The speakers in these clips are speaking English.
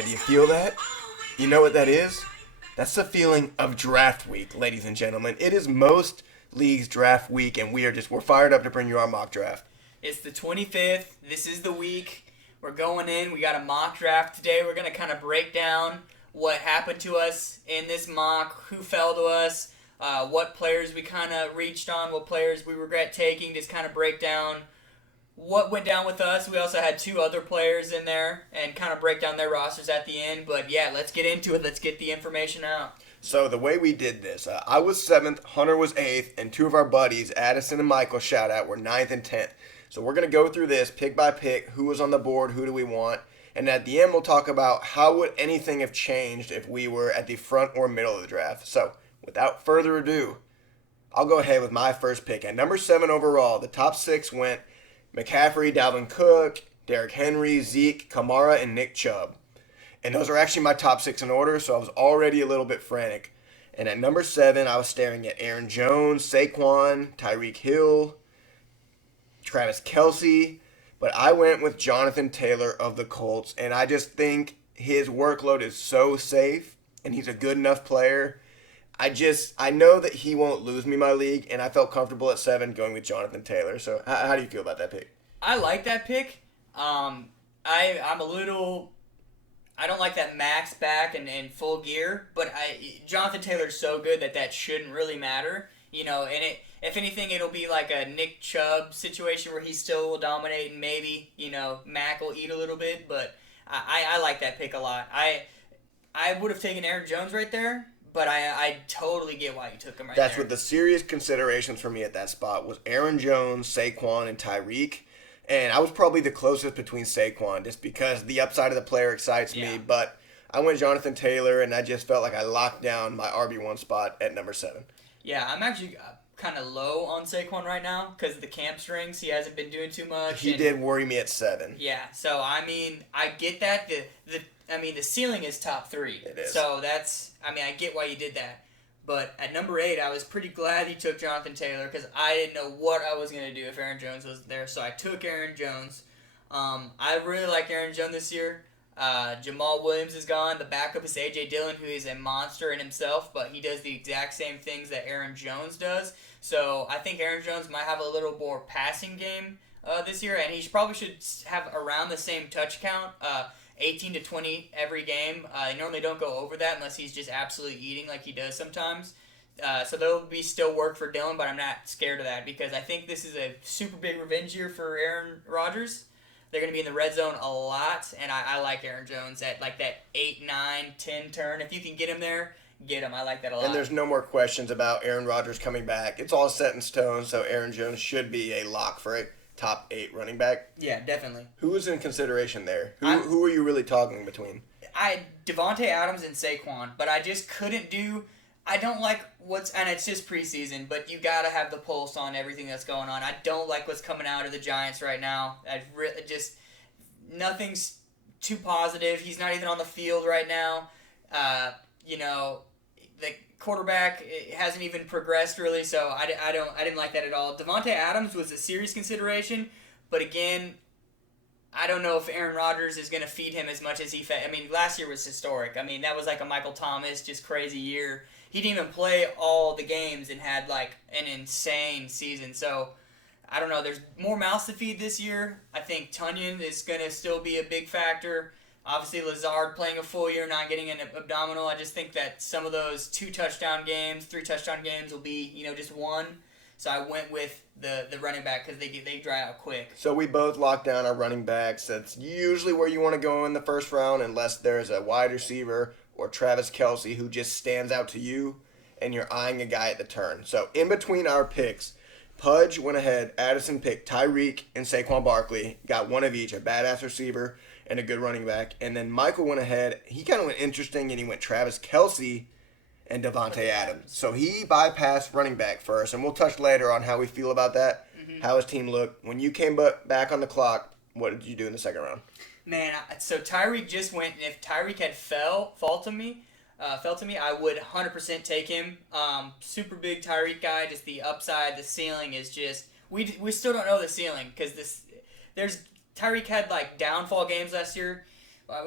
Yeah, do you feel that? You know what that is? That's the feeling of draft week, ladies and gentlemen. It is most leagues draft week, and we're fired up to bring you our mock draft. It's the 25th. This is the week. We're going in. We got a mock draft today. We're going to kind of break down what happened to us in this mock, who fell to us, what players we kind of reached on, what players we regret taking, just kind of break down what went down with us. We also had two other players in there and kind of break down their rosters at the end. But yeah, let's get into it. Let's get the information out. So the way we did this, I was 7th, Hunter was 8th, and two of our buddies, Addison and Michael, shout out, were 9th and 10th. So we're going to go through this pick by pick, who was on the board, who do we want, and at the end we'll talk about how would anything have changed if we were at the front or middle of the draft. So without further ado, I'll go ahead with my first pick. At number 7 overall, the top 6 went McCaffrey, Dalvin Cook, Derrick Henry, Zeke, Kamara, and Nick Chubb. And those are actually my top 6 in order, so I was already a little bit frantic. And at number 7, I was staring at Aaron Jones, Saquon, Tyreek Hill, Travis Kelce, but I went with Jonathan Taylor of the Colts, and I just think his workload is so safe, and he's a good enough player. I know that he won't lose me my league, and I felt comfortable at 7 going with Jonathan Taylor. So how do you feel about that pick? I like that pick. I'm a little. I don't like that max back and full gear, but Jonathan Taylor's so good that shouldn't really matter. You know, and if anything, it'll be like a Nick Chubb situation where he still will dominate, and maybe, you know, Mac will eat a little bit. But I like that pick a lot. I would have taken Aaron Jones right there. But I totally get why you took him right there. That's what the serious considerations for me at that spot was Aaron Jones, Saquon, and Tyreek. And I was probably the closest between Saquon just because the upside of the player excites me. But I went Jonathan Taylor, and I just felt like I locked down my RB1 spot at number 7. Yeah, I'm actually kind of low on Saquon right now because of the hamstrings. He hasn't been doing too much. He did worry me at 7. Yeah, so I mean, I get that. The ceiling is top 3. It is. So I get why you did that. But at number 8, I was pretty glad he took Jonathan Taylor because I didn't know what I was going to do if Aaron Jones was there. So I took Aaron Jones. I really like Aaron Jones this year. Jamal Williams is gone. The backup is A.J. Dillon, who is a monster in himself, but he does the exact same things that Aaron Jones does. So I think Aaron Jones might have a little more passing game this year, and he probably should have around the same touch count. 18 to 20 every game. They normally don't go over that unless he's just absolutely eating like he does sometimes. So there'll be still work for Dillon, but I'm not scared of that because I think this is a super big revenge year for Aaron Rodgers. They're going to be in the red zone a lot, and I like Aaron Jones at like that 8, 9, 10 turn. If you can get him there, get him. I like that a lot. And there's no more questions about Aaron Rodgers coming back. It's all set in stone, so Aaron Jones should be a lock for a top 8 running back. Yeah, definitely. Who was in consideration there? Who were you really talking between? Devontae Adams and Saquon, but I just couldn't do. I don't like and it's just preseason, but you got to have the pulse on everything that's going on. I don't like what's coming out of the Giants right now. Nothing's too positive. He's not even on the field right now. The quarterback hasn't even progressed really, so I didn't like that at all. Devontae Adams was a serious consideration, but again, I don't know if Aaron Rodgers is going to feed him as much as he fed. I mean, last year was historic. I mean, that was like a Michael Thomas, just crazy year. He didn't even play all the games and had like an insane season. So, I don't know. There's more mouths to feed this year. I think Tunyon is going to still be a big factor. Obviously, Lazard playing a full year, not getting an abdominal. I just think that some of those 2 touchdown games, 3 touchdown games will be, just one. So I went with the running back because they dry out quick. So we both locked down our running backs. That's usually where you want to go in the first round unless there's a wide receiver or Travis Kelce who just stands out to you and you're eyeing a guy at the turn. So in between our picks, Pudge went ahead. Addison picked Tyreek and Saquon Barkley. Got one of each, a badass receiver and a good running back. And then Michael went ahead. He kind of went interesting, and he went Travis Kelce and Devontae Adams. So he bypassed running back first, and we'll touch later on how we feel about that, how his team looked. When you came back on the clock, what did you do in the second round? Man, so Tyreek just went, and if Tyreek had fell to me, I would 100% take him. Super big Tyreek guy, just the upside, the ceiling is just, we still don't know the ceiling, because Tyreek had like downfall games last year.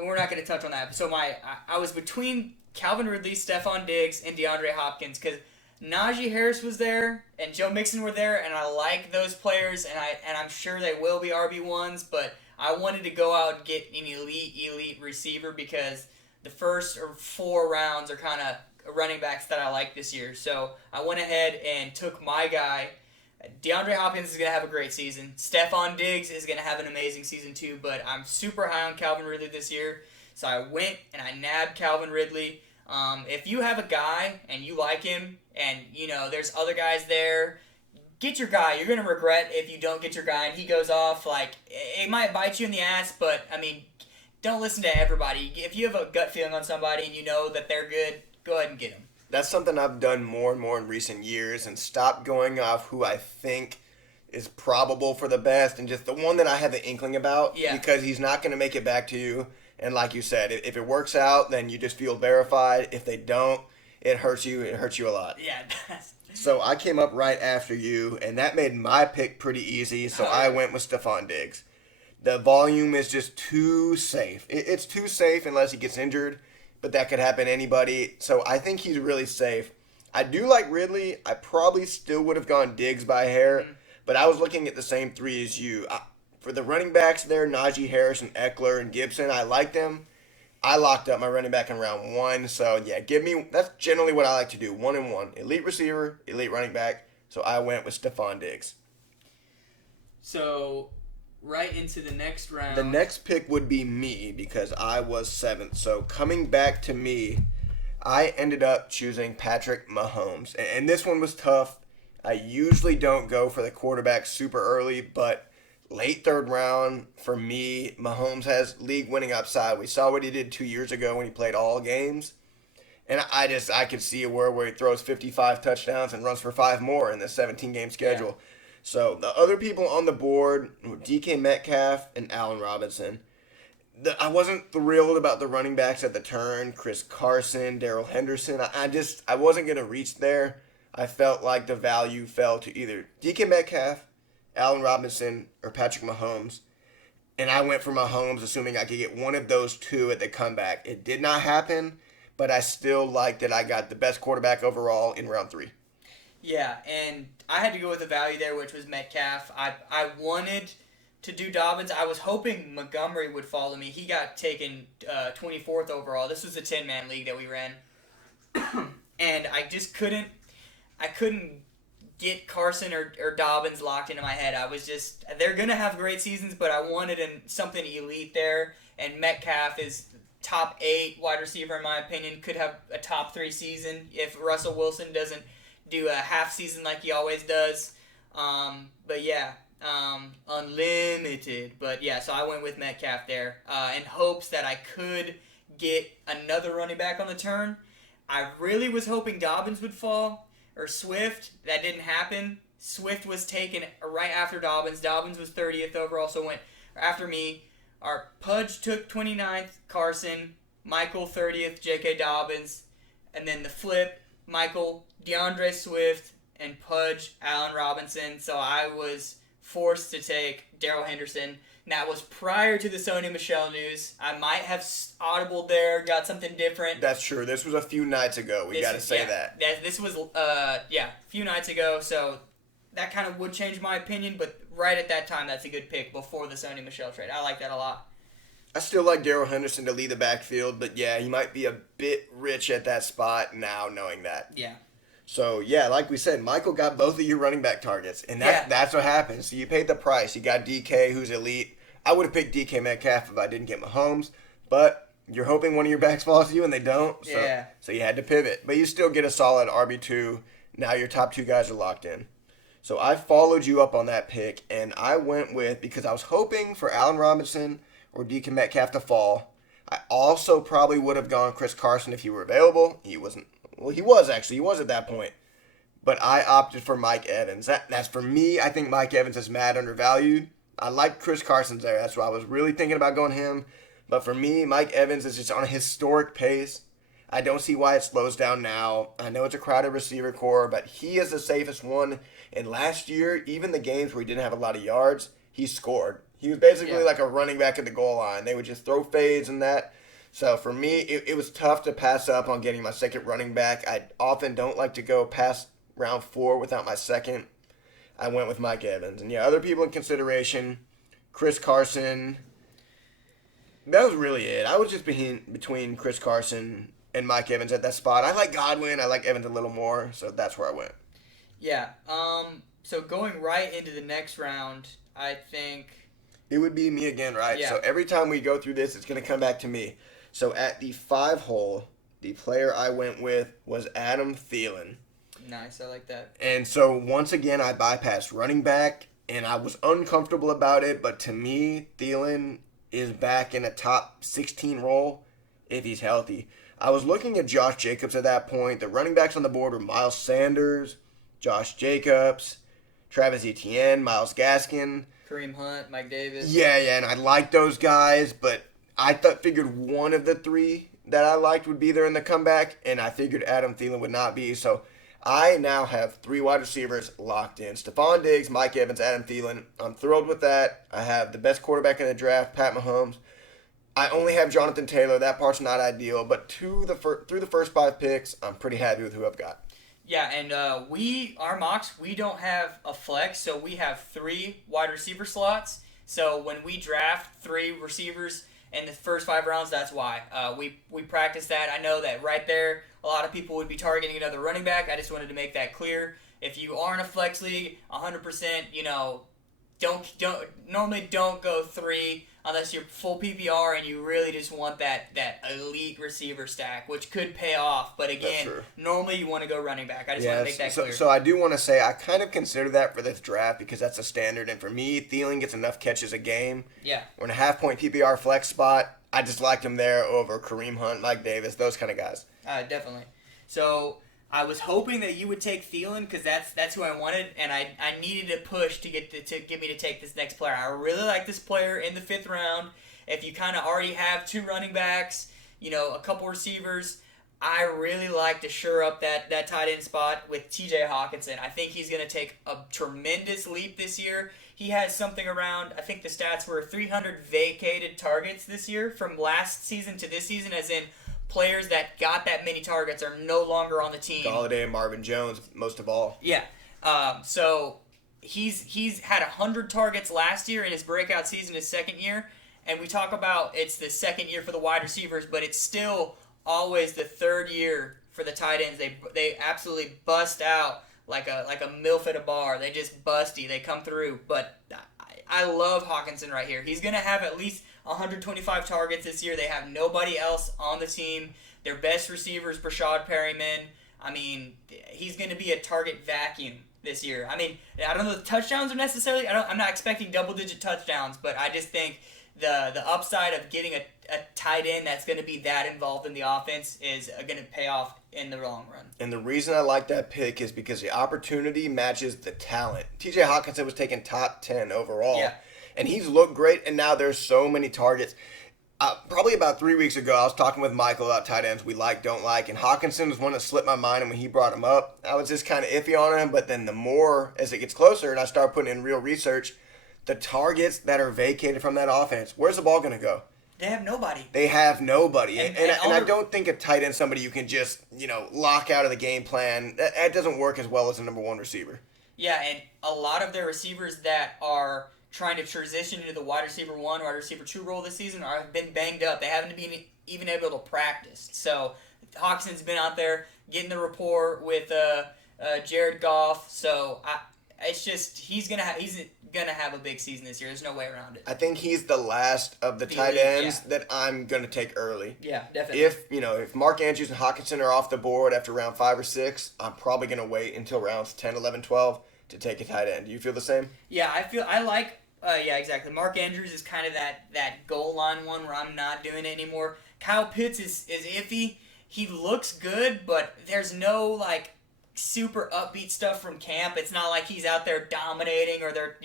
we're not going to touch on that. So I was between Calvin Ridley, Stephon Diggs, and DeAndre Hopkins because Najee Harris was there and Joe Mixon were there, and I like those players, and I'm sure they will be RB1s, but I wanted to go out and get an elite receiver because the first or 4 rounds are kind of running backs that I like this year. So I went ahead and took my guy. DeAndre Hopkins is going to have a great season. Stephon Diggs is going to have an amazing season too, but I'm super high on Calvin Ridley this year. So I went and I nabbed Calvin Ridley. If you have a guy and you like him and, there's other guys there, get your guy. You're going to regret if you don't get your guy and he goes off. It might bite you in the ass, but, don't listen to everybody. If you have a gut feeling on somebody and you know that they're good, go ahead and get them. That's something I've done more and more in recent years and stopped going off who I think is probable for the best and just the one that I have the inkling about because he's not going to make it back to you. And like you said, if it works out, then you just feel verified. If they don't, it hurts you. It hurts you a lot. Yeah, it does. So I came up right after you, and that made my pick pretty easy. So I went with Stephon Diggs. The volume is just too safe. It's too safe unless he gets injured, but that could happen to anybody. So I think he's really safe. I do like Ridley. I probably still would have gone Diggs by a hair, but I was looking at the same 3 as you. For the running backs there, Najee Harris and Eckler and Gibson, I like them. I locked up my running back in round 1. So, yeah, that's generally what I like to do. 1 and 1. Elite receiver, elite running back. So I went with Stephon Diggs. So, right into the next round. The next pick would be me because I was 7th. So coming back to me, I ended up choosing Patrick Mahomes. And this one was tough. I usually don't go for the quarterback super early, but late 3rd round, for me, Mahomes has league-winning upside. We saw what he did 2 years ago when he played all games. And I could see a world where he throws 55 touchdowns and runs for 5 more in the 17-game schedule. Yeah. So the other people on the board were DK Metcalf and Allen Robinson. I wasn't thrilled about the running backs at the turn. Chris Carson, Darrell Henderson. I wasn't going to reach there. I felt like the value fell to either DK Metcalf, Allen Robinson, or Patrick Mahomes. And I went for Mahomes, assuming I could get one of those 2 at the comeback. It did not happen, but I still like that I got the best quarterback overall in round 3. Yeah, and I had to go with the value there, which was Metcalf. I wanted to do Dobbins. I was hoping Montgomery would follow me. He got taken 24th overall. This was a 10-man league that we ran. And I just couldn't get Carson or Dobbins locked into my head. They're going to have great seasons, but I wanted something elite there. And Metcalf is top 8 wide receiver, in my opinion. Could have a top 3 season if Russell Wilson doesn't do a half season like he always does. Unlimited. But yeah, so I went with Metcalf there in hopes that I could get another running back on the turn. I really was hoping Dobbins would fall or Swift. That didn't happen. Swift was taken right after Dobbins. Dobbins was 30th overall, so went after me. Our Pudge took 29th, Carson. Michael 30th, J.K. Dobbins. And then the flip, Michael, DeAndre Swift, and Pudge, Allen Robinson. So I was forced to take Darrell Henderson. And that was prior to the Sony Michel news. I might have audibled there, got something different. That's true. This was a few nights ago. We got to say that. This was, a few nights ago. So that kind of would change my opinion. But right at that time, that's a good pick before the Sony Michel trade. I like that a lot. I still like Darrell Henderson to lead the backfield. But yeah, he might be a bit rich at that spot now knowing that. Yeah. So, yeah, like we said, Michael got both of your running back targets, and that's what happens. So you paid the price. You got DK, who's elite. I would have picked DK Metcalf if I didn't get Mahomes, but you're hoping one of your backs falls to you, and they don't. So you had to pivot. But you still get a solid RB2. Now your top 2 guys are locked in. So I followed you up on that pick, and I went with, because I was hoping for Allen Robinson or DK Metcalf to fall. I also probably would have gone Chris Carson if he were available. He wasn't. Well, he was actually. He was at that point. But I opted for Mike Evans. That's for me. I think Mike Evans is mad undervalued. I like Chris Carson's there. That's why I was really thinking about going him. But for me, Mike Evans is just on a historic pace. I don't see why it slows down now. I know it's a crowded receiver core, but he is the safest one. And last year, even the games where he didn't have a lot of yards, he scored. He was basically like a running back at the goal line. They would just throw fades and that. So for me, it was tough to pass up on getting my second running back. I often don't like to go past round 4 without my second. I went with Mike Evans. And yeah, other people in consideration, Chris Carson. That was really it. I was just between Chris Carson and Mike Evans at that spot. I like Godwin. I like Evans a little more, so that's where I went. Yeah. So going right into the next round, I think it would be me again, right? Yeah. So every time we go through this, it's going to come back to me. So at the 5 hole, the player I went with was Adam Thielen. Nice, I like that. And so once again, I bypassed running back, and I was uncomfortable about it. But to me, Thielen is back in a top 16 role if he's healthy. I was looking at Josh Jacobs at that point. The running backs on the board were Miles Sanders, Josh Jacobs, Travis Etienne, Myles Gaskin. Kareem Hunt, Mike Davis. Yeah, and I like those guys, but I figured one of the 3 that I liked would be there in the comeback, and I figured Adam Thielen would not be. So I now have 3 wide receivers locked in. Stephon Diggs, Mike Evans, Adam Thielen. I'm thrilled with that. I have the best quarterback in the draft, Pat Mahomes. I only have Jonathan Taylor. That part's not ideal, but through the first 5 picks, I'm pretty happy with who I've got. Yeah, and our mocks, we don't have a flex, so we have 3 wide receiver slots. So when we draft 3 receivers in the first 5 rounds, that's why. We practice that. I know that right there, a lot of people would be targeting another running back. I just wanted to make that clear. If you are in a flex league, 100%, don't go 3 unless you're full PPR and you really just want that elite receiver stack, which could pay off. But again, normally you want to go running back. I just want to make that clear. So I do want to say I kind of consider that for this draft because that's a standard. And for me, Thielen gets enough catches a game. Yeah. We're in a half-point PPR flex spot. I just liked him there over Kareem Hunt, Mike Davis, those kind of guys. Definitely. So I was hoping that you would take Thielen because that's who I wanted, and I needed a push to get me to take this next player. I really like this player in the 5th round. If you kind of already have 2 running backs, a couple receivers, I really like to shore up that tight end spot with T.J. Hawkinson. I think he's going to take a tremendous leap this year. He has something around, I think the stats were 300 vacated targets this year from last season to this season, as in players that got that many targets are no longer on the team. Galladay and Marvin Jones, most of all. Yeah. So he's had 100 targets last year in his breakout season, his 2nd year. And we talk about it's the 2nd year for the wide receivers, but it's still always the 3rd year for the tight ends. They absolutely bust out like a MILF at a bar. They just busty. They come through. But I love Hawkinson right here. He's going to have at least 125 targets this year. They have nobody else on the team. Their best receiver is Brashad Perryman. I mean, he's going to be a target vacuum this year. I mean, I don't know if the touchdowns are necessarily. I'm not expecting double-digit touchdowns, but I just think the upside of getting a tight end that's going to be that involved in the offense is going to pay off in the long run. And the reason I like that pick is because the opportunity matches the talent. T.J. Hawkinson was taken top 10 overall. Yeah. And he's looked great, and now there's so many targets. Probably about 3 weeks ago, I was talking with Michael about tight ends we like, don't like, and Hawkinson was one that slipped my mind, and when he brought him up, I was just kind of iffy on him, but then the more, as it gets closer, and I start putting in real research, the targets that are vacated from that offense, where's the ball going to go? They have nobody. They have nobody. And I don't think a tight end somebody you can just, lock out of the game plan. That doesn't work as well as a number 1 receiver. Yeah, and a lot of their receivers that are trying to transition into the wide receiver 1, wide receiver 2 role this season have been banged up. They haven't been even able to practice. So Hawkinson's been out there getting the rapport with Jared Goff. So it's just he's gonna have a big season this year. There's no way around it. I think he's the last of the tight ends that I'm gonna take early. Yeah, definitely. If Mark Andrews and Hawkinson are off the board after round 5 or 6, I'm probably gonna wait until rounds 10, 11, 12 to take a tight end. Do you feel the same? Yeah, yeah, exactly. Mark Andrews is kind of that goal line one where I'm not doing it anymore. Kyle Pitts is iffy. He looks good, but there's no super upbeat stuff from camp. It's not like he's out there dominating or they're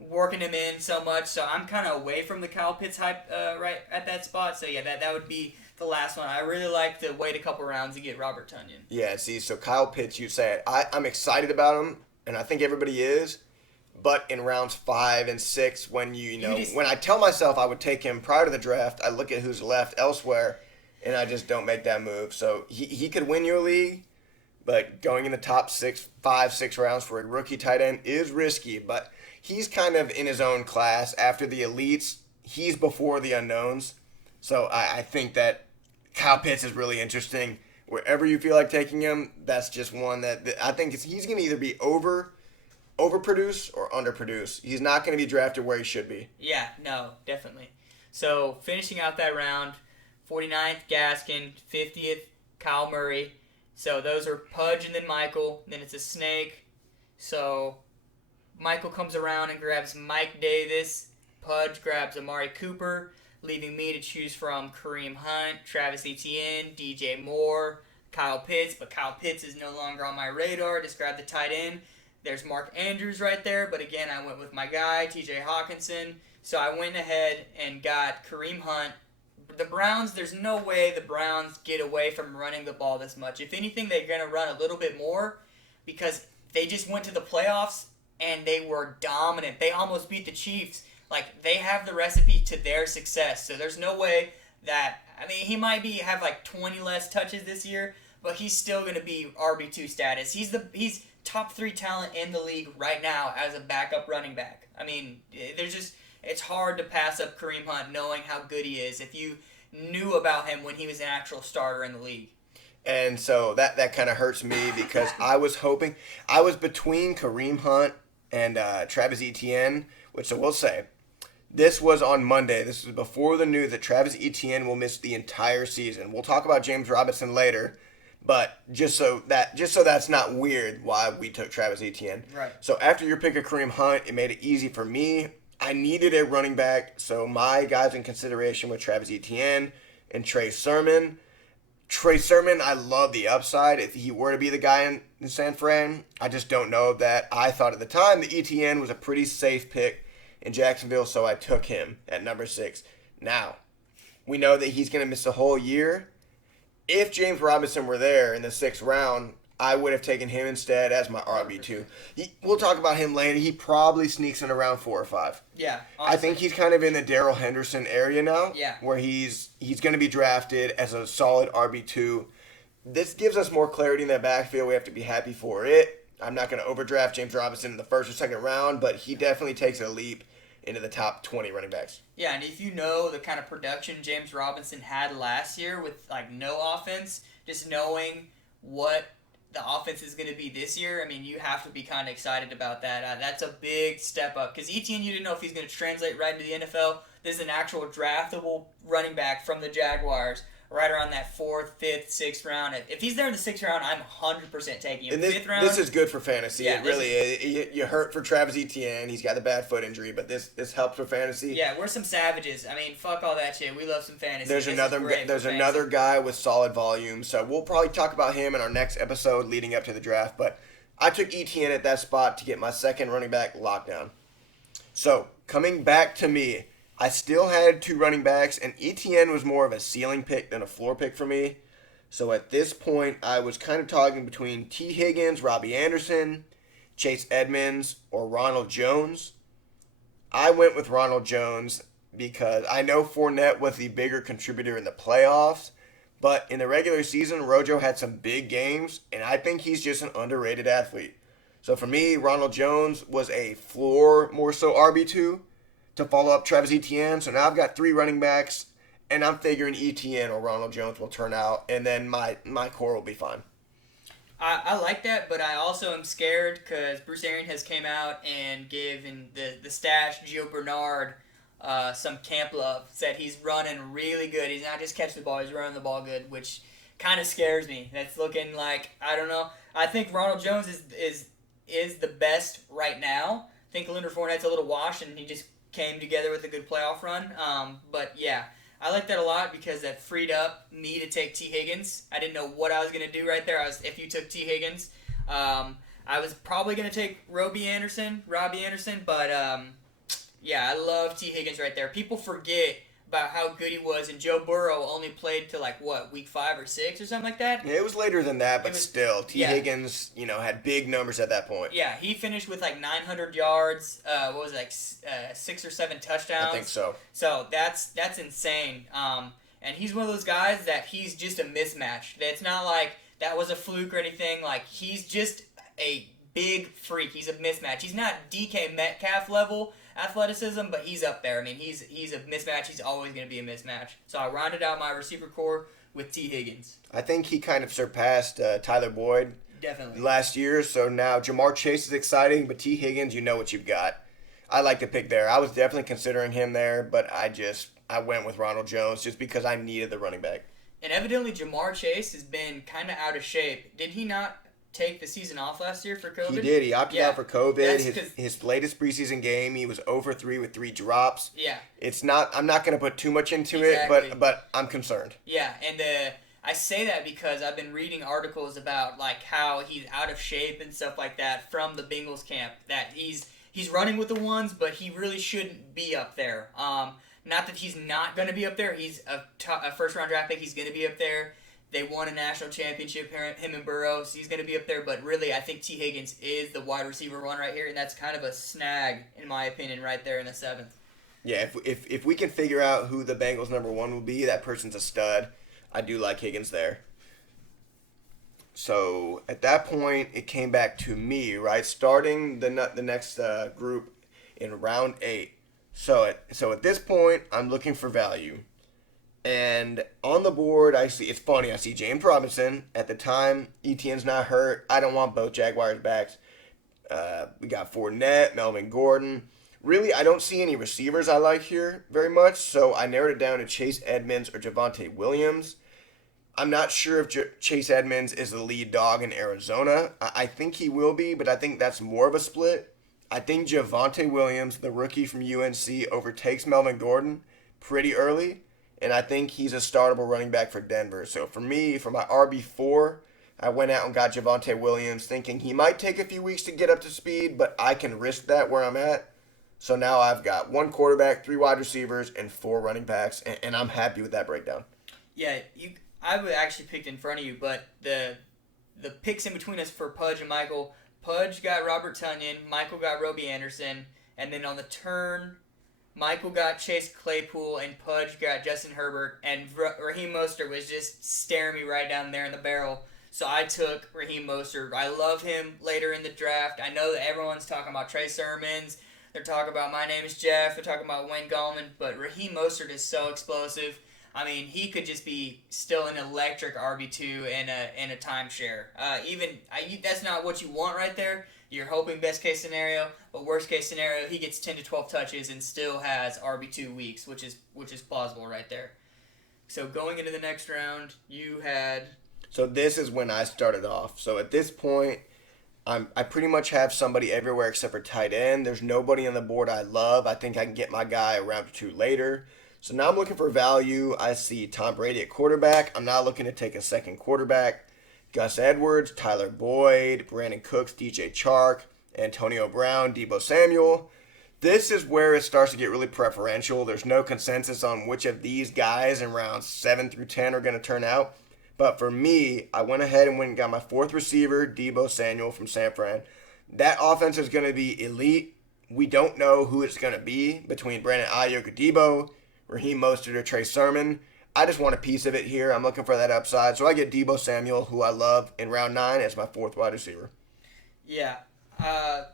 working him in so much. So I'm kind of away from the Kyle Pitts hype right at that spot. So yeah, that would be the last one. I really like to wait a couple rounds to get Robert Tonyan. Yeah, see, so Kyle Pitts, you said I'm excited about him, and I think everybody is. But in rounds 5 and 6, when when I You tell myself I would take him prior to the draft, I look at who's left elsewhere, and I just don't make that move. So he could win your league, but going in the top 5, 6 rounds for a rookie tight end is risky. But he's kind of in his own class. After the elites, he's before the unknowns. So I think that Kyle Pitts is really interesting. Wherever you feel like taking him, that's just one that I think he's going to either be overproduce or underproduce. He's not going to be drafted where he should be. Yeah, no, definitely. So finishing out that round, 49th Gaskin, 50th Kyle Murray. So those are Pudge and then Michael. Then it's a snake. So Michael comes around and grabs Mike Davis. Pudge grabs Amari Cooper, leaving me to choose from Kareem Hunt, Travis Etienne, DJ Moore, Kyle Pitts. But Kyle Pitts is no longer on my radar. Just grab the tight end. There's Mark Andrews right there. But again, I went with my guy, TJ Hawkinson. So I went ahead and got Kareem Hunt. The Browns, there's no way the Browns get away from running the ball this much. If anything, they're going to run a little bit more because they just went to the playoffs and they were dominant. They almost beat the Chiefs. Like, they have the recipe to their success. So there's no way that, I mean, he might have like 20 less touches this year, but he's still going to be RB2 status. He's top 3 talent in the league right now as a backup running back. I mean, it's hard to pass up Kareem Hunt knowing how good he is if you knew about him when he was an actual starter in the league. And so that kind of hurts me because I was between Kareem Hunt and Travis Etienne, which I will say, this was on Monday. This was before the news that Travis Etienne will miss the entire season. We'll talk about James Robinson later, but just so that's not weird why we took Travis Etienne. Right. So after your pick of Kareem Hunt, it made it easy for me. I needed a running back, so my guys in consideration were Travis Etienne and Trey Sermon. Trey Sermon, I love the upside. If he were to be the guy in San Fran, I just don't know that. I thought at the time that Etienne was a pretty safe pick in Jacksonville, so I took him at number 6. Now, we know that he's going to miss the whole year. If James Robinson were there in the 6th round, I would have taken him instead as my RB2. We'll talk about him later. He probably sneaks in around 4 or 5. Yeah, honestly. I think he's kind of in the Darrell Henderson area now, yeah, where he's going to be drafted as a solid RB2. This gives us more clarity in that backfield. We have to be happy for it. I'm not going to overdraft James Robinson in the 1st or 2nd round, but he definitely takes a leap into the top 20 running backs. Yeah, and if you know the kind of production James Robinson had last year with like no offense, just knowing what the offense is going to be this year, I mean, you have to be kind of excited about that. That's a big step up because Etienne, you didn't know if he's going to translate right into the NFL. This is an actual draftable running back from the Jaguars, right around that 4th, 5th, 6th round. If he's there in the 6th round, I'm 100% taking him. And 5th round, this is good for fantasy. Yeah, it really is. You hurt for Travis Etienne. He's got the bad foot injury, but this helps for fantasy. Yeah, we're some savages. I mean, fuck all that shit. We love some fantasy. There's another guy with solid volume, so we'll probably talk about him in our next episode leading up to the draft. But I took Etienne at that spot to get my 2nd running back lockdown. So coming back to me, I still had 2 running backs, and Etienne was more of a ceiling pick than a floor pick for me. So at this point, I was kind of talking between T. Higgins, Robbie Anderson, Chase Edmonds, or Ronald Jones. I went with Ronald Jones because I know Fournette was the bigger contributor in the playoffs, but in the regular season, Rojo had some big games, and I think he's just an underrated athlete. So for me, Ronald Jones was a floor, more so RB2. To follow up Travis Etienne. So now I've got 3 running backs, and I'm figuring Etienne or Ronald Jones will turn out, and then my core will be fine. I like that, but I also am scared because Bruce Arians came out and given the stash Gio Bernard some camp love. Said he's running really good. He's not just catching the ball, he's running the ball good, which kind of scares me. That's looking like, I don't know. I think Ronald Jones is the best right now. I think Leonard Fournette's a little washed, and he just came together with a good playoff run. But yeah, I like that a lot because that freed up me to take T. Higgins. I didn't know what I was going to do right there. If you took T. Higgins, I was probably going to take Robbie Anderson, but yeah, I love T. Higgins right there. People forget about how good he was, and Joe Burrow only played to week 5 or 6 or something like that. Yeah, it was later than that, but still, yeah. Higgins, had big numbers at that point. Yeah, he finished with 900 yards. 6 or 7 touchdowns? I think so. So that's insane. And he's one of those guys that he's just a mismatch. It's not like that was a fluke or anything. He's just a big freak. He's a mismatch. He's not DK Metcalf level athleticism, but he's up there. I mean, he's a mismatch. He's always going to be a mismatch. So I rounded out my receiver core with T. Higgins. I think he kind of surpassed Tyler Boyd definitely last year. So now Jamar Chase is exciting, but T. Higgins, you know what you've got. I like the pick there. I was definitely considering him there, but I went with Ronald Jones just because I needed the running back. And evidently Jamar Chase has been kind of out of shape. Did he not take the season off last year for COVID? He did. He opted out for COVID. His latest preseason game, he was 0-3 with 3 drops. Yeah. I'm not going to put too much into exactly. it, but I'm concerned. Yeah, and I say that because I've been reading articles about how he's out of shape and stuff like that from the Bengals camp. That he's running with the ones, but he really shouldn't be up there. Not that he's not going to be up there. He's a first-round draft pick. He's going to be up there. They won a national championship, him and Burrow, so he's going to be up there. But really, I think T. Higgins is the wide receiver one right here, and that's kind of a snag, in my opinion, right there in the 7th. Yeah, if we can figure out who the Bengals number 1 will be, that person's a stud. I do like Higgins there. So at that point, it came back to me, right? Starting the next group in round 8. So at this point, I'm looking for value. And on the board, I see James Robinson. At the time, Etienne's not hurt. I don't want both Jaguars backs. We got Fournette, Melvin Gordon. Really, I don't see any receivers I like here very much, so I narrowed it down to Chase Edmonds or Javonte Williams. I'm not sure if Chase Edmonds is the lead dog in Arizona. I think he will be, but I think that's more of a split. I think Javonte Williams, the rookie from UNC, overtakes Melvin Gordon pretty early, and I think he's a startable running back for Denver. So for me, for my RB4, I went out and got Javonte Williams, thinking he might take a few weeks to get up to speed, but I can risk that where I'm at. So now I've got 1 quarterback, 3 wide receivers, and 4 running backs, and I'm happy with that breakdown. Yeah, I would actually picked in front of you, but the picks in between us for Pudge and Michael, Pudge got Robert Tonyan, Michael got Robbie Anderson, and then on the turn, Michael got Chase Claypool, and Pudge got Justin Herbert, and Raheem Mostert was just staring me right down there in the barrel. So I took Raheem Mostert. I love him later in the draft. I know that everyone's talking about Trey Sermons. They're talking about my name is Jeff. They're talking about Wayne Gallman. But Raheem Mostert is so explosive. I mean, he could just be still an electric RB2 in a timeshare. That's not what you want right there. You're hoping best case scenario, but worst case scenario, he gets 10 to 12 touches and still has RB2 weeks, which is plausible right there. So going into the next round, you had. So this is when I started off. So at this point, I pretty much have somebody everywhere except for tight end. There's nobody on the board I love. I think I can get my guy a round or 2 later. So now I'm looking for value. I see Tom Brady at quarterback. I'm not looking to take a second quarterback. Gus Edwards, Tyler Boyd, Brandon Cooks, DJ Chark, Antonio Brown, Deebo Samuel. This is where it starts to get really preferential. There's no consensus on which of these guys in rounds 7 through 10 are going to turn out. But for me, I went ahead and went and got my 4th receiver, Deebo Samuel from San Fran. That offense is going to be elite. We don't know who it's going to be between Brandon Ayuk or Deebo, Raheem Mostert or Trey Sermon. I just want a piece of it here. I'm looking for that upside. So I get Deebo Samuel, who I love, in round 9 as my 4th wide receiver. Yeah.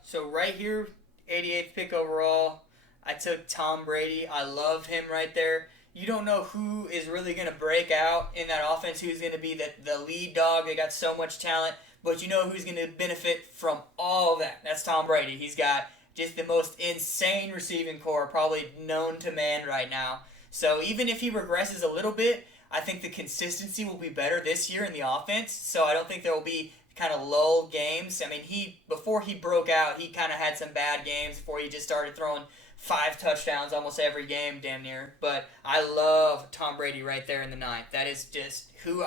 So right here, 88th pick overall, I took Tom Brady. I love him right there. You don't know who is really going to break out in that offense, who's going to be the lead dog. They got so much talent, but you know who's going to benefit from all of that. That's Tom Brady. He's got just the most insane receiving core probably known to man right now. So even if he regresses a little bit, I think the consistency will be better this year in the offense. So I don't think there will be kind of lull games. I mean, before he broke out, he kind of had some bad games before he just started throwing 5 touchdowns almost every game, damn near. But I love Tom Brady right there in the 9th. That is just who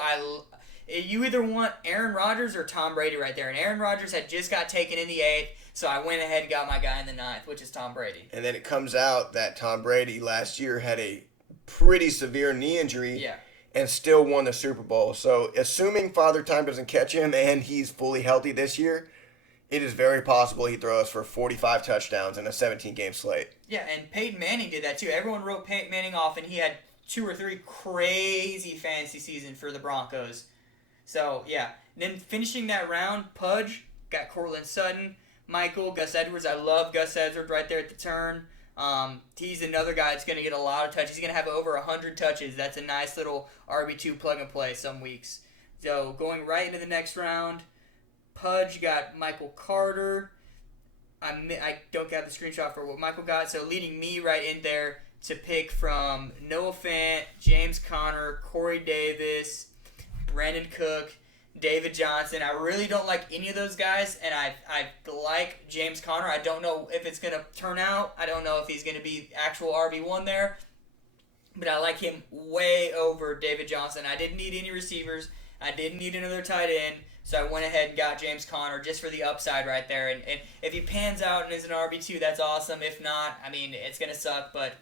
you either want Aaron Rodgers or Tom Brady right there. And Aaron Rodgers had just got taken in the 8th, so I went ahead and got my guy in the 9th, which is Tom Brady. And then it comes out that Tom Brady last year had a pretty severe knee injury Yeah. and still won the Super Bowl. So, assuming Father Time doesn't catch him and he's fully healthy this year, it is very possible he throws for 45 touchdowns in a 17-game slate. Yeah, and Peyton Manning did that too. Everyone wrote Peyton Manning off, and he had 2 or 3 crazy fantasy seasons for the Broncos. So, yeah. Then finishing that round, Pudge got Cortland Sutton, Michael, Gus Edwards. I love Gus Edwards right there at the turn. He's another guy that's going to get a lot of touches. He's going to have over 100 touches. That's a nice little RB2 plug and play some weeks. So, going right into the next round, Pudge got Michael Carter. I don't got the screenshot for what Michael got, so leading me right in there to pick from Noah Fant, James Conner, Corey Davis, Brandon Cook, David Johnson. I really don't like any of those guys, and I like James Conner. I don't know if it's going to turn out. I don't know if he's going to be actual RB1 there, but I like him way over David Johnson. I didn't need any receivers. I didn't need another tight end. So I went ahead and got James Conner just for the upside right there. And if he pans out and is an RB2, that's awesome. If not, I mean, it's going to suck. But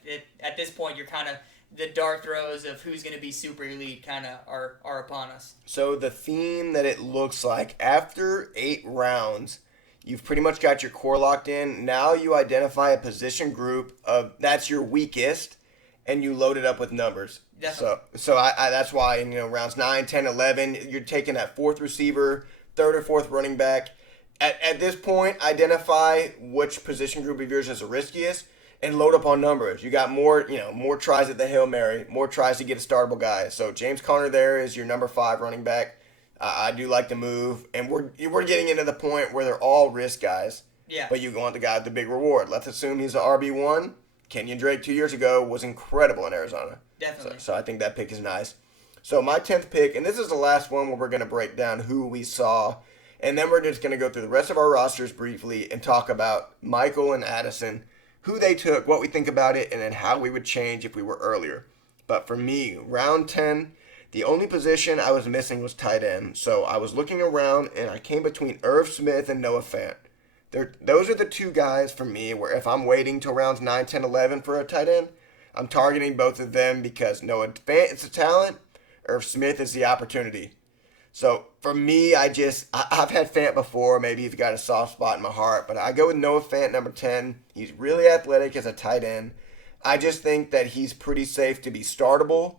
at this point, you're kind of the dart throws of who's going to be super elite kind of are upon us. So the theme that it looks like, after 8 rounds, you've pretty much got your core locked in. Now you identify a position group of that's your weakest, and you load it up with numbers. Definitely. So I that's why in rounds 9, 10, 11, you're taking that 4th receiver, 3rd or 4th running back. At this point, identify which position group of yours is the riskiest and load up on numbers. You got more tries at the Hail Mary, more tries to get a startable guy. So James Conner there is your number 5 running back. I do like the move, and we're getting into the point where they're all risk guys. Yeah. But you want the guy with the big reward. Let's assume he's an RB1. Kenyon Drake 2 years ago was incredible in Arizona. Definitely. So I think that pick is nice. So my 10th pick, and this is the last one where we're going to break down who we saw, and then we're just going to go through the rest of our rosters briefly and talk about Michael and Addison, who they took, what we think about it, and then how we would change if we were earlier. But for me, round 10, the only position I was missing was tight end. So I was looking around, and I came between Irv Smith and Noah Fant. Those are the 2 guys for me where if I'm waiting till rounds 9, 10, 11 for a tight end, I'm targeting both of them because Noah Fant is a talent, Irv Smith is the opportunity. So for me, I've had Fant before. Maybe he's got a soft spot in my heart, but I go with Noah Fant, number 10. He's really athletic as a tight end. I just think that he's pretty safe to be startable,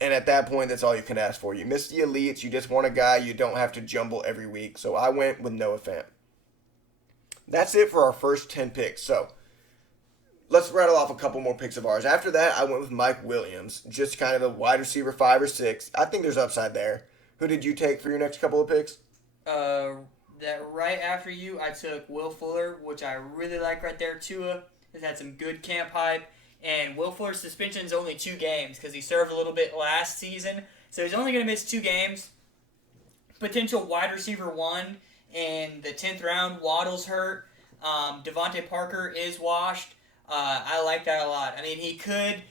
and at that point, that's all you can ask for. You miss the elites. You just want a guy you don't have to jumble every week. So I went with Noah Fant. That's it for our first 10 picks. So let's rattle off a couple more picks of ours. After that, I went with Mike Williams, just kind of a wide receiver 5 or 6. I think there's upside there. Who did you take for your next couple of picks? That right after you, I took Will Fuller, which I really like right there. Tua has had some good camp hype, and Will Fuller's suspension is only 2 games because he served a little bit last season, so he's only going to miss 2 games. Potential wide receiver 1 in the 10th round. Waddle's hurt. Devontae Parker is washed. I like that a lot. I mean, he could,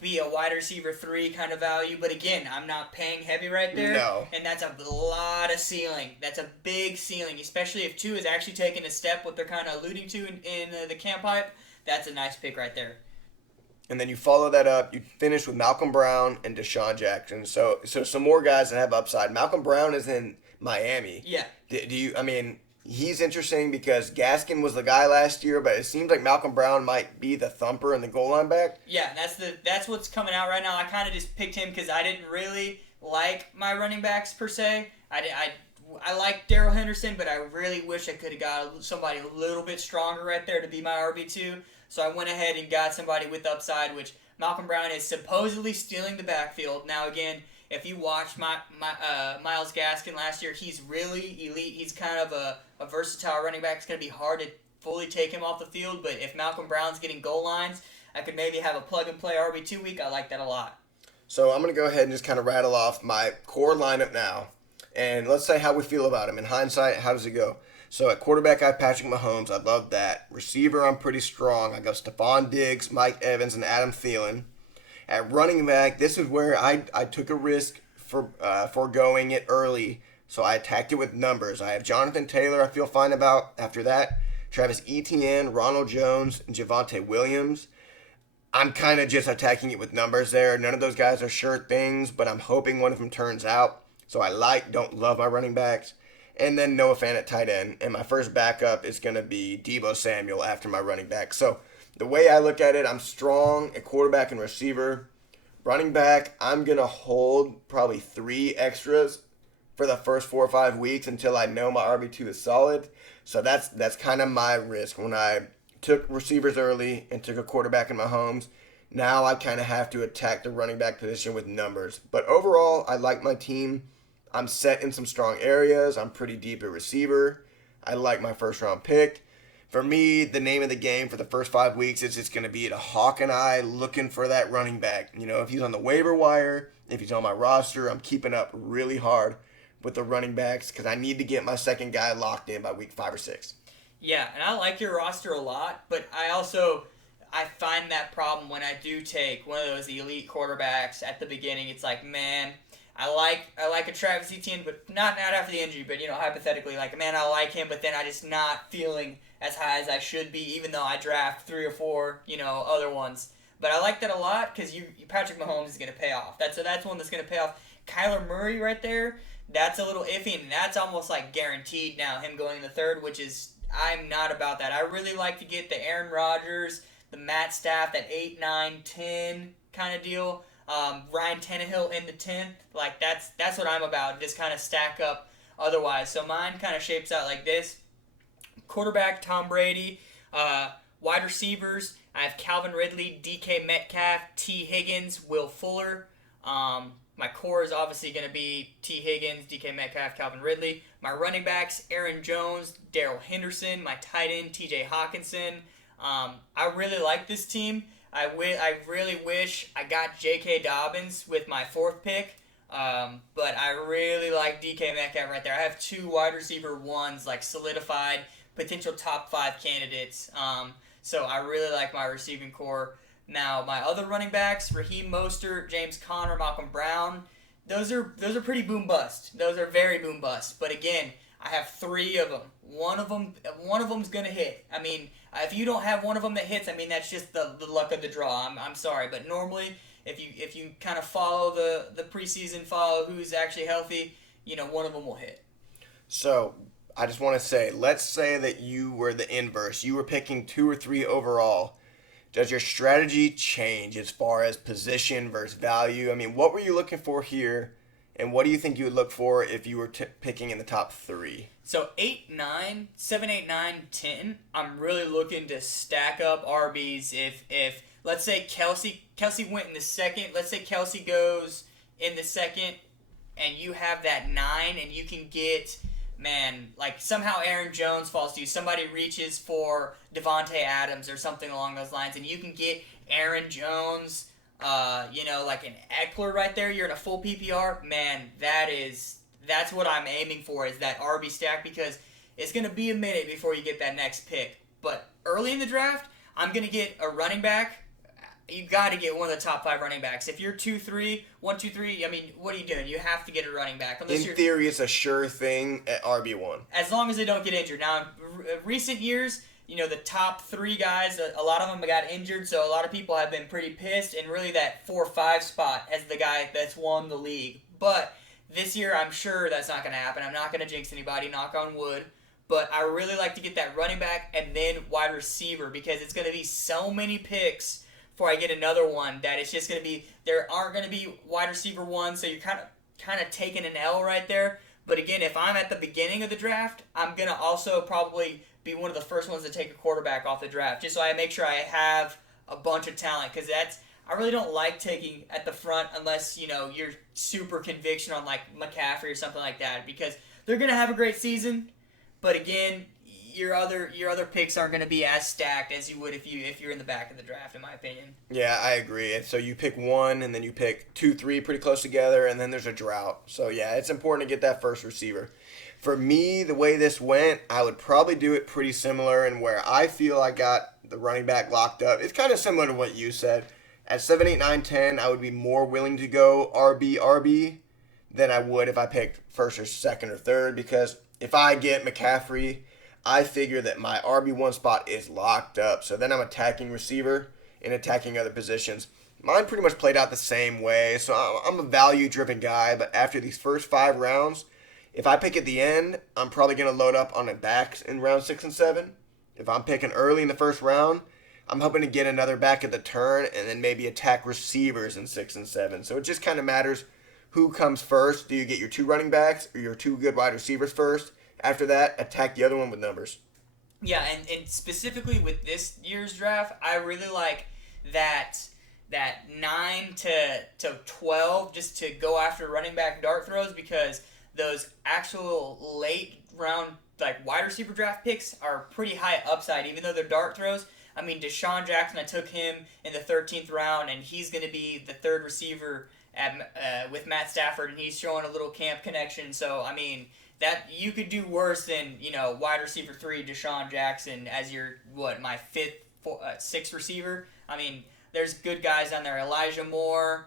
be a wide receiver 3 kind of value, but again, I'm not paying heavy right there. No. And that's a lot of ceiling. That's a big ceiling, especially if 2 is actually taking a step, what they're kind of alluding to in the camp hype. That's a nice pick right there. And then you follow that up. You finish with Malcolm Brown and Desean Jackson. So some more guys that have upside. Malcolm Brown is in Miami. Yeah. He's interesting because Gaskin was the guy last year, but it seems like Malcolm Brown might be the thumper in the goal line back. Yeah, that's what's coming out right now. I kind of just picked him because I didn't really like my running backs per se. I like Darrell Henderson, but I really wish I could have got somebody a little bit stronger right there to be my RB2. So I went ahead and got somebody with upside, which Malcolm Brown is supposedly stealing the backfield. Now again, if you watched Myles Gaskin last year, he's really elite. He's kind of a versatile running back. It's going to be hard to fully take him off the field, but if Malcolm Brown's getting goal lines, I could maybe have a plug-and-play RB2 week. I like that a lot. So I'm going to go ahead and just kind of rattle off my core lineup now, and let's say how we feel about him. In hindsight, how does it go? So at quarterback, I have Patrick Mahomes. I love that. Receiver, I'm pretty strong. I got Stephon Diggs, Mike Evans, and Adam Thielen. At running back, this is where I took a risk for foregoing it early, so I attacked it with numbers. I have Jonathan Taylor I feel fine about. After that, Travis Etienne, Ronald Jones, and Javonte Williams. I'm kind of just attacking it with numbers there. None of those guys are sure things, but I'm hoping one of them turns out. So don't love my running backs. And then Noah Fant at tight end. And my first backup is going to be Deebo Samuel after my running back. So the way I look at it, I'm strong at quarterback and receiver. Running back, I'm going to hold probably 3 extras for the first 4 or 5 weeks until I know my RB2 is solid. So that's kind of my risk when I took receivers early and took a quarterback in Mahomes. Now I kind of have to attack the running back position with numbers. But overall, I like my team. I'm set in some strong areas. I'm pretty deep at receiver. I like my first round pick. For me, the name of the game for the first 5 weeks is just going to be to hawk an eye looking for that running back. If he's on the waiver wire, if he's on my roster, I'm keeping up really hard with the running backs because I need to get my second guy locked in by week 5 or 6. Yeah, and I like your roster a lot, but I find that problem when I do take one of those elite quarterbacks at the beginning. It's like, man, I like a Travis Etienne, but not after the injury, but hypothetically, like, man, I like him, but then I just not feeling as high as I should be, even though I draft 3 or 4, other ones. But I like that a lot because Patrick Mahomes is going to pay off. That's one that's going to pay off. Kyler Murray right there, that's a little iffy, and that's almost like guaranteed now, him going in the third, which is, I'm not about that. I really like to get the Aaron Rodgers, the Matt Staff, that 8, 9, 10 kind of deal. Ryan Tannehill in the 10th. Like, that's what I'm about. Just kind of stack up otherwise. So mine kind of shapes out like this. Quarterback, Tom Brady. Wide receivers, I have Calvin Ridley, DK Metcalf, T. Higgins, Will Fuller. My core is obviously going to be T. Higgins, DK Metcalf, Calvin Ridley. My running backs, Aaron Jones, Darrell Henderson. My tight end, TJ Hawkinson. I really like this team. I really wish I got J.K. Dobbins with my 4th pick, but I really like DK Metcalf right there. I have 2 wide receiver ones, like solidified potential top 5 candidates. So I really like my receiving core. Now, my other running backs, Raheem Mostert, James Conner, Malcolm Brown, those are pretty boom bust. Those are very boom bust. But again, I have 3 of them. One of them's gonna hit. I mean, if you don't have one of them that hits, I mean that's just the luck of the draw. I'm sorry, but normally if you kind of follow the preseason, follow who's actually healthy, one of them will hit. So I just want to say, let's say that you were the inverse. You were picking 2 or 3 overall. Does your strategy change as far as position versus value? I mean, what were you looking for here, and what do you think you would look for if you were picking in the top 3? So 7, 8, 9, 10, I'm really looking to stack up RBs. If let's say Kelsey went in the second, let's say Kelsey goes in the second, and you have that 9, and you can get, man, like somehow Aaron Jones falls to you. Somebody reaches for Devontae Adams or something along those lines, and you can get Aaron Jones, like an Eckler right there. You're in a full PPR. Man, that's what I'm aiming for, is that RB stack, because it's going to be a minute before you get that next pick. But early in the draft, I'm going to get a running back. You got to get one of the top 5 running backs. If you're 2-3, 1-2-3, I mean, what are you doing? You have to get a running back. In theory, it's a sure thing at RB1. As long as they don't get injured. Now, in recent years, the top 3 guys, a lot of them got injured, so a lot of people have been pretty pissed, and really that 4-5 spot as the guy that's won the league. But this year, I'm sure that's not going to happen. I'm not going to jinx anybody, knock on wood. But I really like to get that running back and then wide receiver, because it's going to be so many picks before I get another one that it's just going to be, there aren't going to be wide receiver ones, so you're kind of taking an L right there. But again, if I'm at the beginning of the draft, I'm going to also probably be one of the first ones to take a quarterback off the draft, just so I make sure I have a bunch of talent, because I really don't like taking at the front unless, you're super conviction on like McCaffrey or something like that, because they're going to have a great season, but again, your other picks aren't going to be as stacked as you would if you're in the back of the draft, in my opinion. Yeah, I agree. And so you pick 1, and then you pick 2, 3 pretty close together, and then there's a drought. So yeah, it's important to get that first receiver. For me, the way this went, I would probably do it pretty similar, and where I feel I got the running back locked up, it's kind of similar to what you said. At 7, 8, 9, 10, I would be more willing to go RB than I would if I picked first or second or third, because if I get McCaffrey, I figure that my RB1 spot is locked up. So then I'm attacking receiver, in attacking other positions. Mine pretty much played out the same way. So I'm a value-driven guy, but after these first 5 rounds, if I pick at the end, I'm probably going to load up on the backs in round 6 and 7. If I'm picking early in the first round, I'm hoping to get another back at the turn and then maybe attack receivers in 6 and 7. So it just kind of matters who comes first. Do you get your 2 running backs or your 2 good wide receivers first? After that, attack the other one with numbers. Yeah, and specifically with this year's draft, I really like that 9 to 12 just to go after running back dart throws, because those actual late round like wide receiver draft picks are pretty high upside, even though they're dart throws. I mean, Desean Jackson, I took him in the 13th round, and he's going to be the third receiver with Matt Stafford, and he's showing a little camp connection. So, I mean, that you could do worse than, wide receiver 3, Desean Jackson, as your, my 6th receiver. I mean, there's good guys on there. Elijah Moore,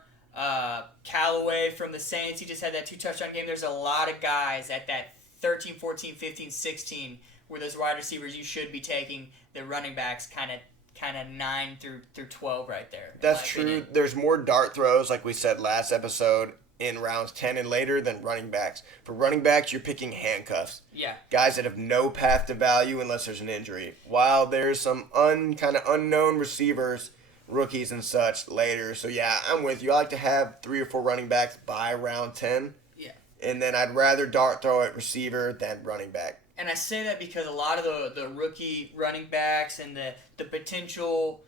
Callaway from the Saints. He just had that 2-touchdown game. There's a lot of guys at that 13, 14, 15, 16 where those wide receivers you should be taking. The running backs kind of 9 through 12 right there. That's true. Opinion. There's more dart throws, like we said last episode, in rounds 10 and later than running backs. For running backs, you're picking handcuffs. Yeah. Guys that have no path to value unless there's an injury. While there's some kind of unknown receivers, rookies and such later. So yeah, I'm with you. I like to have 3 or 4 running backs by round 10. Yeah. And then I'd rather dart throw at receiver than running back. And I say that because a lot of the rookie running backs and the potential,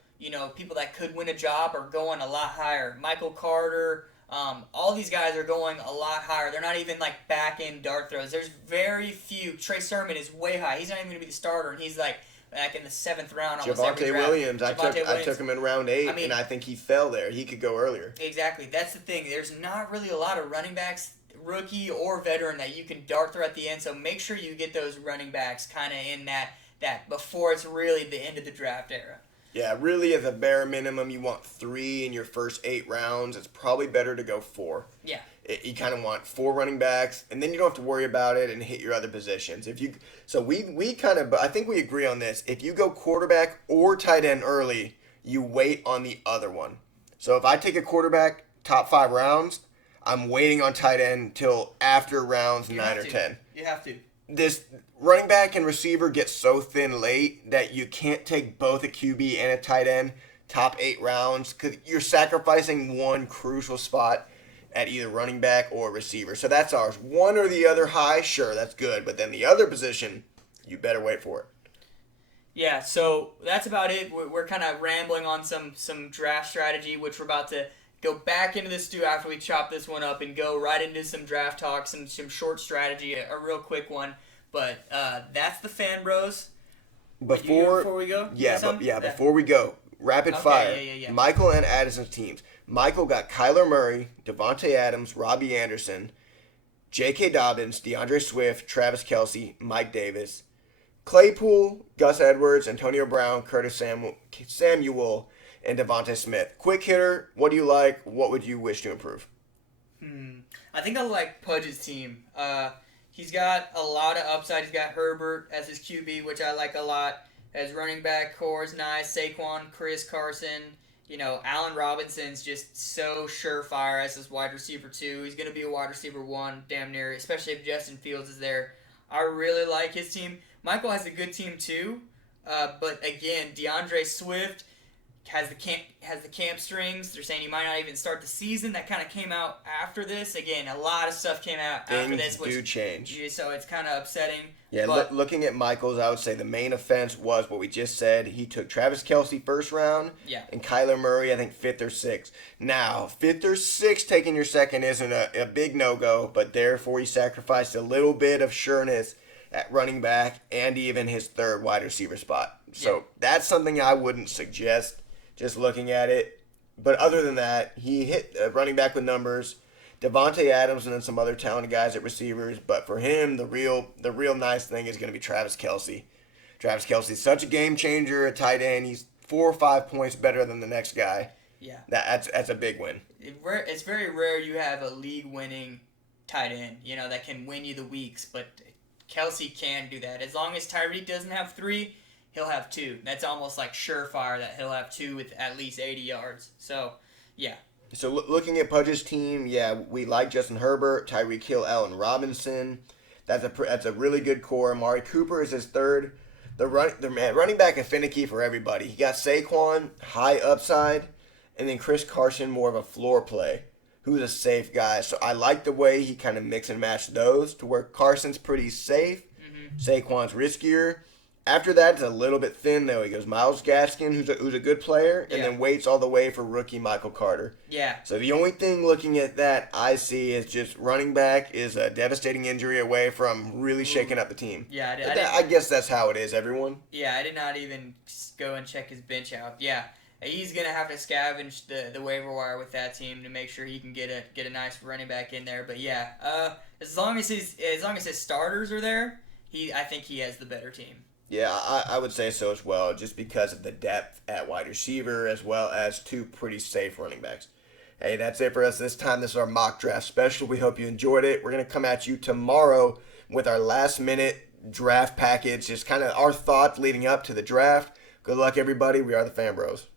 people that could win a job are going a lot higher. Michael Carter, all these guys are going a lot higher. They're not even like back end dart throws. There's very few. Trey Sermon is way high. He's not even going to be the starter, and he's like back in the 7th round. Javonte Williams. I took him in round 8, and I think he fell there. He could go earlier. Exactly. That's the thing. There's not really a lot of running backs, rookie or veteran, that you can dart through at the end. So make sure you get those running backs kind of in that before it's really the end of the draft era. Yeah, really, as a bare minimum, you want 3 in your first 8 rounds. It's probably better to go 4. Yeah. You kind of want 4 running backs, and then you don't have to worry about it and hit your other positions. We kind of, I think we agree on this. If you go quarterback or tight end early, you wait on the other one. So if I take a quarterback top 5 rounds, I'm waiting on tight end till after rounds 9 or 10. You have to. This running back and receiver gets so thin late that you can't take both a QB and a tight end top 8 rounds because you're sacrificing one crucial spot at either running back or receiver. So that's ours. One or the other high, sure, that's good. But then the other position, you better wait for it. Yeah, so that's about it. We're kind of rambling on some draft strategy, which we're about to go back into the stew after we chop this one up and go right into some draft talk, some short strategy, a real quick one. But that's the Fan Bros. Before we go? Before we go, rapid fire. Yeah. Michael and Addison's teams. Michael got Kyler Murray, Devontae Adams, Robbie Anderson, J.K. Dobbins, DeAndre Swift, Travis Kelce, Mike Davis, Claypool, Gus Edwards, Antonio Brown, Curtis Samuel, and Devontae Smith. Quick hitter, what do you like? What would you wish to improve? I think I like Pudge's team. He's got a lot of upside. He's got Herbert as his QB, which I like a lot. As running back, core is nice. Saquon, Chris Carson. Allen Robinson's just so surefire as his wide receiver 2. He's going to be a wide receiver 1, damn near, especially if Justin Fields is there. I really like his team. Michael has a good team too, but again, DeAndre Swift has the camp strings. They're saying he might not even start the season. That kind of came out after this. Again, a lot of stuff came out after this. Things do change. Yeah, so it's kind of upsetting. Yeah, looking at Michael's, I would say the main offense was what we just said. He took Travis Kelce first round, and Kyler Murray, I think, 5th or 6th. Now, 5th or 6th taking your second isn't a big no-go, but therefore he sacrificed a little bit of sureness at running back and even his 3rd wide receiver spot. So that's something I wouldn't suggest just looking at it. But other than that, he hit running back with numbers. Devontae Adams and then some other talented guys at receivers. But for him, the real nice thing is going to be Travis Kelce. Travis Kelce's such a game changer at tight end. He's 4 or 5 points better than the next guy. Yeah. That's a big win. It's very rare you have a league-winning tight end, that can win you the weeks. But Kelce can do that. As long as Tyreek doesn't have 3, he'll have 2. That's almost like surefire that he'll have 2 with at least 80 yards. So, yeah. So looking at Pudge's team, yeah, we like Justin Herbert, Tyreek Hill, Allen Robinson. That's a really good core. Amari Cooper is his third. The running back is finicky for everybody. He got Saquon, high upside, and then Chris Carson, more of a floor play, who's a safe guy. So I like the way he kind of mix and match those to where Carson's pretty safe, Saquon's riskier. After that, it's a little bit thin, though. He goes Myles Gaskin, who's a good player, and then waits all the way for rookie Michael Carter. Yeah. So the only thing looking at that I see is just running back is a devastating injury away from really shaking up the team. Yeah, I guess that's how it is, everyone. Yeah, I did not even go and check his bench out. Yeah, he's going to have to scavenge the waiver wire with that team to make sure he can get a nice running back in there. But yeah, as long as his starters are there, I think he has the better team. Yeah, I would say so as well, just because of the depth at wide receiver as well as 2 pretty safe running backs. Hey, that's it for us this time. This is our mock draft special. We hope you enjoyed it. We're going to come at you tomorrow with our last-minute draft package, just kind of our thoughts leading up to the draft. Good luck, everybody. We are the Fan Bros.